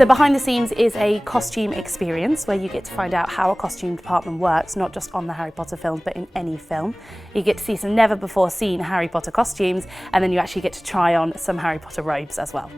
So behind the scenes is a costume experience where you get to find out how a costume department works, not just on the Harry Potter films, but in any film. You get to see some never before seen Harry Potter costumes, and then you actually get to try on some Harry Potter robes as well.